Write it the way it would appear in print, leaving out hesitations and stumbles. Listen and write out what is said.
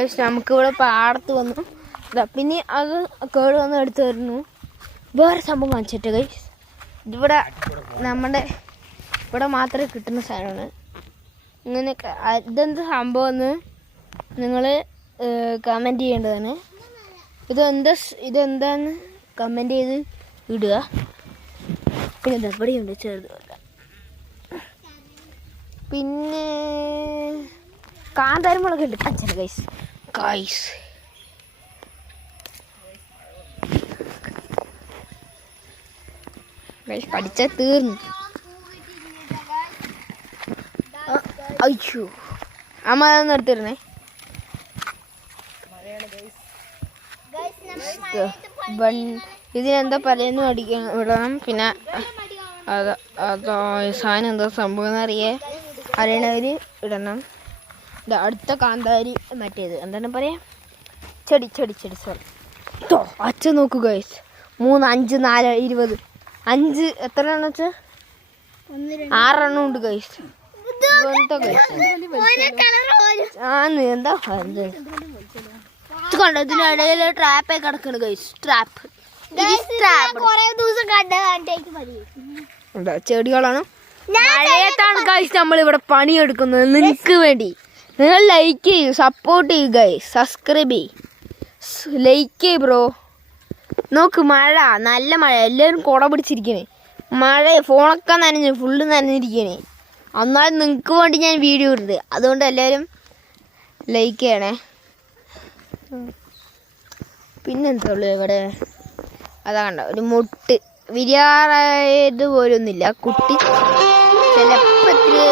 നമുക്കിവിടെ പാടത്ത് വന്നു. പിന്നെ അത് കേട് വന്ന് എടുത്തു വരുന്നു. വേറെ സംഭവം കാണിച്ചിട്ട് ഗൈസ്, ഇതിവിടെ നമ്മുടെ ഇവിടെ മാത്രമേ കിട്ടുന്ന സാധനമാണ്. ഇങ്ങനെയൊക്കെ ഇതെന്ത് സംഭവം എന്ന് നിങ്ങൾ കമൻറ്റ് ചെയ്യേണ്ടതാണ്. ഇതെന്താന്ന് കമൻറ്റ് ചെയ്ത് ഇടുക. പിന്നെ ഇതെവിടെയുണ്ട് ചെറുതല്ല. പിന്നെ കാന്താരമുളക് ഉണ്ട് കാണിച്ചത് ഗൈസ്. പഠിച്ച തീർന്നു. അയ്യോ അമ്മ അതൊന്നും എടുത്തിരുന്നേ. ഇതിനെന്താ പലയൊന്നും വിടണം. പിന്നെ അതോ സാധനം എന്താ സംഭവം അറിയണവർ ഇടണം. അടുത്ത കാന്താരി മറ്റേത് എന്താണ് പറയാ, ചെടി സോറി. അച്ഛൻ നോക്കൂ ഗൈസ്, 3, 5, 4, 20, 5 എത്ര എണ്ണം വെച്ചാൽ 6 എണ്ണം ഉണ്ട് ഗൈസ്. എന്താ കണ്ടോ, ഇതിനിടയിൽ ട്രാപ്പേ കിടക്കണ് ഗൈസ്. ചെടികളാണ്. മഴയത്താണ് ഗൈസ് നമ്മളിവിടെ പണിയെടുക്കുന്നത് നിങ്ങൾക്ക് വേണ്ടി. നിങ്ങൾ ലൈക്ക് ചെയ്യൂ, സപ്പോർട്ട് ചെയ്യൂ ഗൈസ്, സബ്സ്ക്രൈബ് ചെയ്യ്, ലൈക്ക് ചെയ്യ് ബ്രോ. നോക്ക് മഴ, നല്ല മഴ, എല്ലാവരും കുട പിടിച്ചിരിക്കണേ. മഴ ഫോണൊക്കെ നനഞ്ഞു, ഫുള്ള് നനഞ്ഞിരിക്കണേ. എന്നാലും നിങ്ങൾക്ക് വേണ്ടി ഞാൻ വീഡിയോ ഇടുന്നത്. അതുകൊണ്ട് എല്ലാവരും ലൈക്ക് ചെയ്യണേ. പിന്നെന്താ ഉള്ളു ഇവിടെ, അതാ കണ്ട ഒരു മുട്ട് വിരിയാറായത് പോലൊന്നുമില്ല. കുട്ടി ചിലപ്പോൾ കുറച്ച്